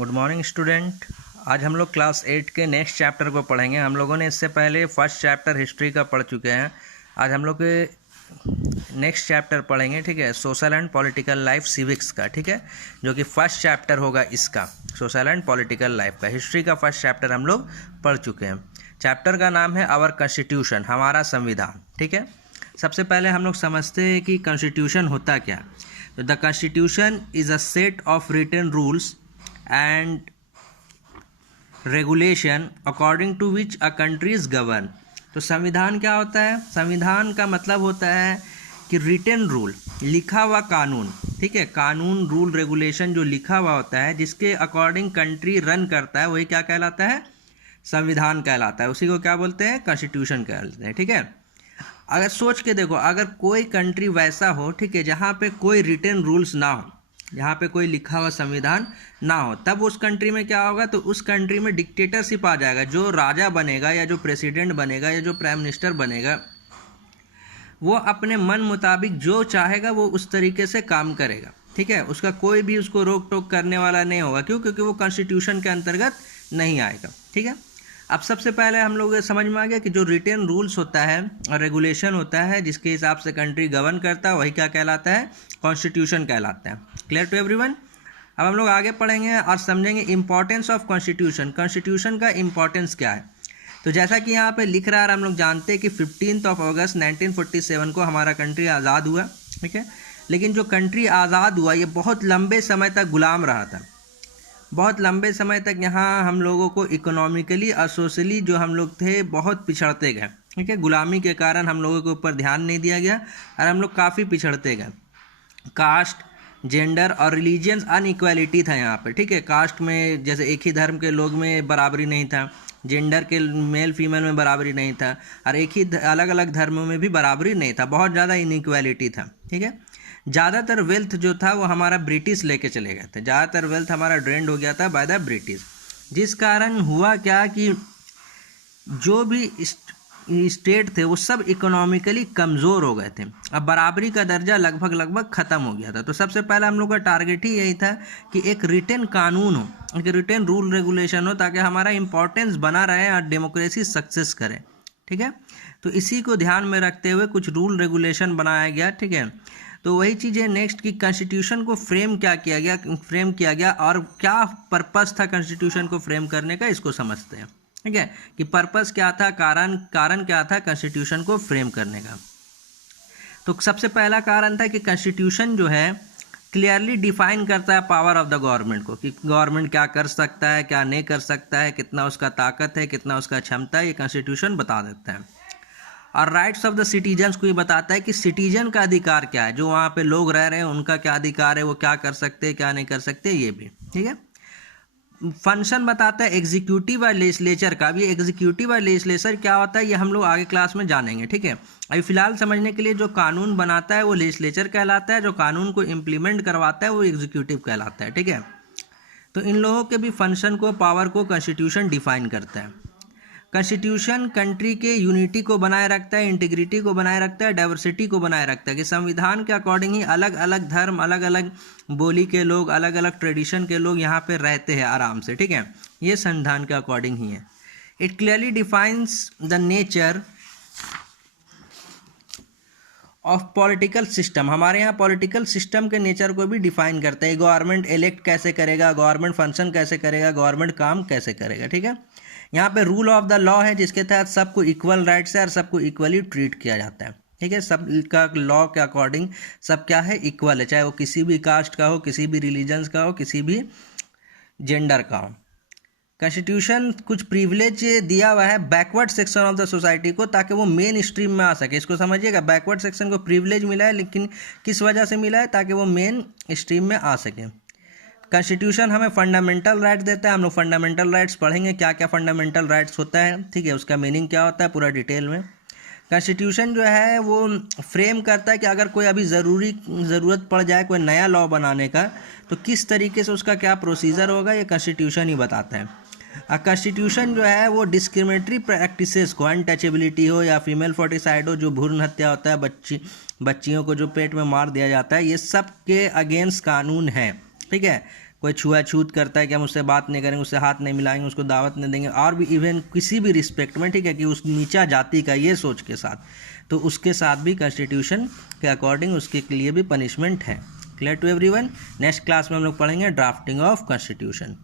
Good morning student. आज हम लोग क्लास 8 के नेक्स्ट चैप्टर को पढ़ेंगे। हम लोगों ने इससे पहले फर्स्ट चैप्टर हिस्ट्री का पढ़ चुके हैं। आज हम लोग के नेक्स्ट चैप्टर पढ़ेंगे, ठीक है, social and political life civics का, ठीक है, जो कि फर्स्ट चैप्टर होगा इसका, सोशल एंड पॉलिटिकल लाइफ का। हिस्ट्री का फर्स्ट चैप्टर हम लोग पढ़ चुके हैं। चैप्टर का नाम है आवर कॉन्स्टिट्यूशन, हमारा संविधान, ठीक है। सबसे पहले हम लोग समझते हैं कि कॉन्स्टिट्यूशन होता क्या। तो the constitution is a set of written rules and regulation according to which a country is governed। तो संविधान क्या होता है? संविधान का मतलब होता है कि रिटन रूल, लिखा हुआ कानून, ठीक है, कानून, रूल, रेगुलेशन जो लिखा हुआ होता है, जिसके अकॉर्डिंग कंट्री रन करता है, वही क्या कहलाता है? संविधान कहलाता है। उसी को क्या बोलते हैं? कॉन्स्टिट्यूशन कहते हैं, ठीक है। अगर सोच के देखो, अगर कोई कंट्री वैसा हो, ठीक है, जहाँ पे कोई रिटन रूल्स ना हो, यहाँ पे कोई लिखा हुआ संविधान ना हो, तब उस कंट्री में क्या होगा? तो उस कंट्री में डिक्टेटरशिप आ जाएगा। जो राजा बनेगा या जो प्रेसिडेंट बनेगा या जो प्राइम मिनिस्टर बनेगा, वो अपने मन मुताबिक जो चाहेगा वो उस तरीके से काम करेगा, ठीक है। उसका कोई भी उसको रोक टोक करने वाला नहीं होगा। क्यों? क्योंकि वो कॉन्स्टिट्यूशन के अंतर्गत नहीं आएगा, ठीक है। अब सबसे पहले हम लोग ये समझ में आ गया कि जो रिटन रूल्स होता है और रेगुलेशन होता है, जिसके हिसाब से कंट्री गवर्न करता है, वही क्या कहलाता है? कॉन्स्टिट्यूशन कहलाता है। Clear to everyone? अब हम लोग आगे पढ़ेंगे और समझेंगे इंपॉर्टेंस ऑफ कॉन्स्टिट्यूशन। कॉन्स्टिट्यूशन का इंपॉर्टेंस क्या है? तो जैसा कि यहाँ पे लिख रहा है, हम लोग जानते हैं कि 15 अगस्त 1947 को हमारा कंट्री आज़ाद हुआ, ठीक है। लेकिन जो कंट्री आज़ाद हुआ, ये बहुत लंबे समय तक गुलाम रहा था। बहुत लंबे समय तक यहाँ हम लोगों को इकोनॉमिकली और सोशली जो हम लोग थे, बहुत पिछड़ते गए, ठीक है। गुलामी के कारण हम लोगों के ऊपर ध्यान नहीं दिया गया और हम लोग काफ़ी पिछड़ते गए। कास्ट, जेंडर और रिलीजियंस अनइक्वालिटी था यहाँ पे, ठीक है। कास्ट में जैसे एक ही धर्म के लोग में बराबरी नहीं था, जेंडर के मेल फीमेल में बराबरी नहीं था, और एक ही अलग अलग धर्मों में भी बराबरी नहीं था। बहुत ज़्यादा इनइक्वालिटी था, ठीक है। ज़्यादातर वेल्थ जो था वो हमारा ब्रिटिश लेके चले गए थे। ज़्यादातर वेल्थ हमारा ड्रेंड हो गया था बाय द ब्रिटिश, जिस कारण हुआ क्या कि जो भी स्टेट थे वो सब इकोनॉमिकली कमज़ोर हो गए थे। अब बराबरी का दर्जा लगभग ख़त्म हो गया था। तो सबसे पहले हम लोग का टारगेट ही यही था कि एक रिटन कानून हो, एक रिटन रूल रेगुलेशन हो, ताकि हमारा इम्पोर्टेंस बना रहे और डेमोक्रेसी सक्सेस करे, ठीक है। तो इसी को ध्यान में रखते हुए कुछ रूल रेगुलेशन बनाया गया, ठीक है। तो वही चीज़ है नेक्स्ट कि कॉन्स्टिट्यूशन को फ्रेम किया गया और क्या पर्पस था कॉन्स्टिट्यूशन को फ्रेम करने का, इसको समझते हैं, ठीक है, कि पर्पस क्या था, कारण क्या था कॉन्स्टिट्यूशन को फ्रेम करने का। तो सबसे पहला कारण था कि कॉन्स्टिट्यूशन जो है क्लियरली डिफाइन करता है पावर ऑफ द गवर्नमेंट को, कि गवर्नमेंट क्या कर सकता है, क्या नहीं कर सकता है, कितना उसका ताकत है, कितना उसका क्षमता है, ये कॉन्स्टिट्यूशन बता देता है। और राइट्स ऑफ द सिटीजन्स को ये बताता है कि सिटीजन का अधिकार क्या है, जो वहाँ पे लोग रह रहे हैं उनका क्या अधिकार है, वो क्या कर सकते हैं, क्या नहीं कर सकते, ये भी, ठीक है। फंक्शन बताता है एग्जीक्यूटिव और लेजिस्लेचर का भी। एग्जीक्यूटिव और लेजिस्लेचर क्या होता है, ये हम लोग आगे क्लास में जानेंगे, ठीक है। अभी फिलहाल समझने के लिए जो कानून बनाता है वो लेजिस्लेचर कहलाता है, जो कानून को इम्प्लीमेंट करवाता है वो एग्जीक्यूटिव कहलाता है, ठीक है। तो इन लोगों के भी फंक्शन को, पावर को कॉन्स्टिट्यूशन डिफाइन करता है। कॉन्स्टिट्यूशन कंट्री के यूनिटी को बनाए रखता है, इंटीग्रिटी को बनाए रखता है, डाइवर्सिटी को बनाए रखता है, कि संविधान के अकॉर्डिंग ही अलग अलग धर्म, अलग अलग बोली के लोग, अलग अलग ट्रेडिशन के लोग यहाँ पे रहते हैं आराम से, ठीक है। ये संविधान के अकॉर्डिंग ही है। It clearly defines the nature of political system. हमारे यहाँ पॉलिटिकल सिस्टम के नेचर को भी डिफाइन करता है। गवर्नमेंट इलेक्ट कैसे करेगा, गवर्नमेंट फंक्शन कैसे करेगा, गवर्नमेंट काम कैसे करेगा, ठीक है। यहाँ पे रूल ऑफ द लॉ है, जिसके तहत सबको इक्वल राइट्स है और सबको इक्वली ट्रीट किया जाता है, ठीक है। सबका लॉ के अकॉर्डिंग सब क्या है, इक्वल है, चाहे वो किसी भी कास्ट का हो, किसी भी रिलीजन्स का हो, किसी भी जेंडर का हो। कॉन्स्टिट्यूशन कुछ प्रिविलेज दिया हुआ है backward section of the society को, ताकि वो मेन स्ट्रीम में आ सके। इसको समझिएगा, बैकवर्ड सेक्शन को प्रिविलेज मिला है, लेकिन किस वजह से मिला है? ताकि वो मेन स्ट्रीम में आ सके। कॉन्स्टिट्यूशन हमें फंडामेंटल राइट देता है। हम लोग फंडामेंटल राइट्स पढ़ेंगे, क्या क्या फंडामेंटल राइट्स होता है, ठीक है, उसका मीनिंग क्या होता है पूरा डिटेल में। कॉन्स्टिट्यूशन जो है वो फ्रेम करता है कि अगर कोई अभी ज़रूरत पड़ जाए कोई नया लॉ बनाने का, तो किस तरीके से उसका क्या प्रोसीजर होगा, ये कॉन्स्टिट्यूशन ही बताता है। कॉन्स्टिट्यूशन जो है वो डिस्क्रिमिनेटरी प्रैक्टिसेस को, अनटचेबिलिटी हो या फीमेल फोर्टिसाइड हो, जो भ्रूण हत्या होता है, बच्चियों को जो पेट में मार दिया जाता है, ये सब के अगेंस्ट कानून है, ठीक है। कोई छुआछूत करता है कि हम उससे बात नहीं करेंगे, उससे हाथ नहीं मिलाएंगे, उसको दावत नहीं देंगे, और भी इवन किसी भी रिस्पेक्ट में, ठीक है, कि उस नीचा जाति का ये सोच के साथ, तो उसके साथ भी कॉन्स्टिट्यूशन के अकॉर्डिंग उसके लिए भी पनिशमेंट है। Clear to everyone. Next class में हम लोग पढ़ेंगे ड्राफ्टिंग ऑफ कॉन्स्टिट्यूशन।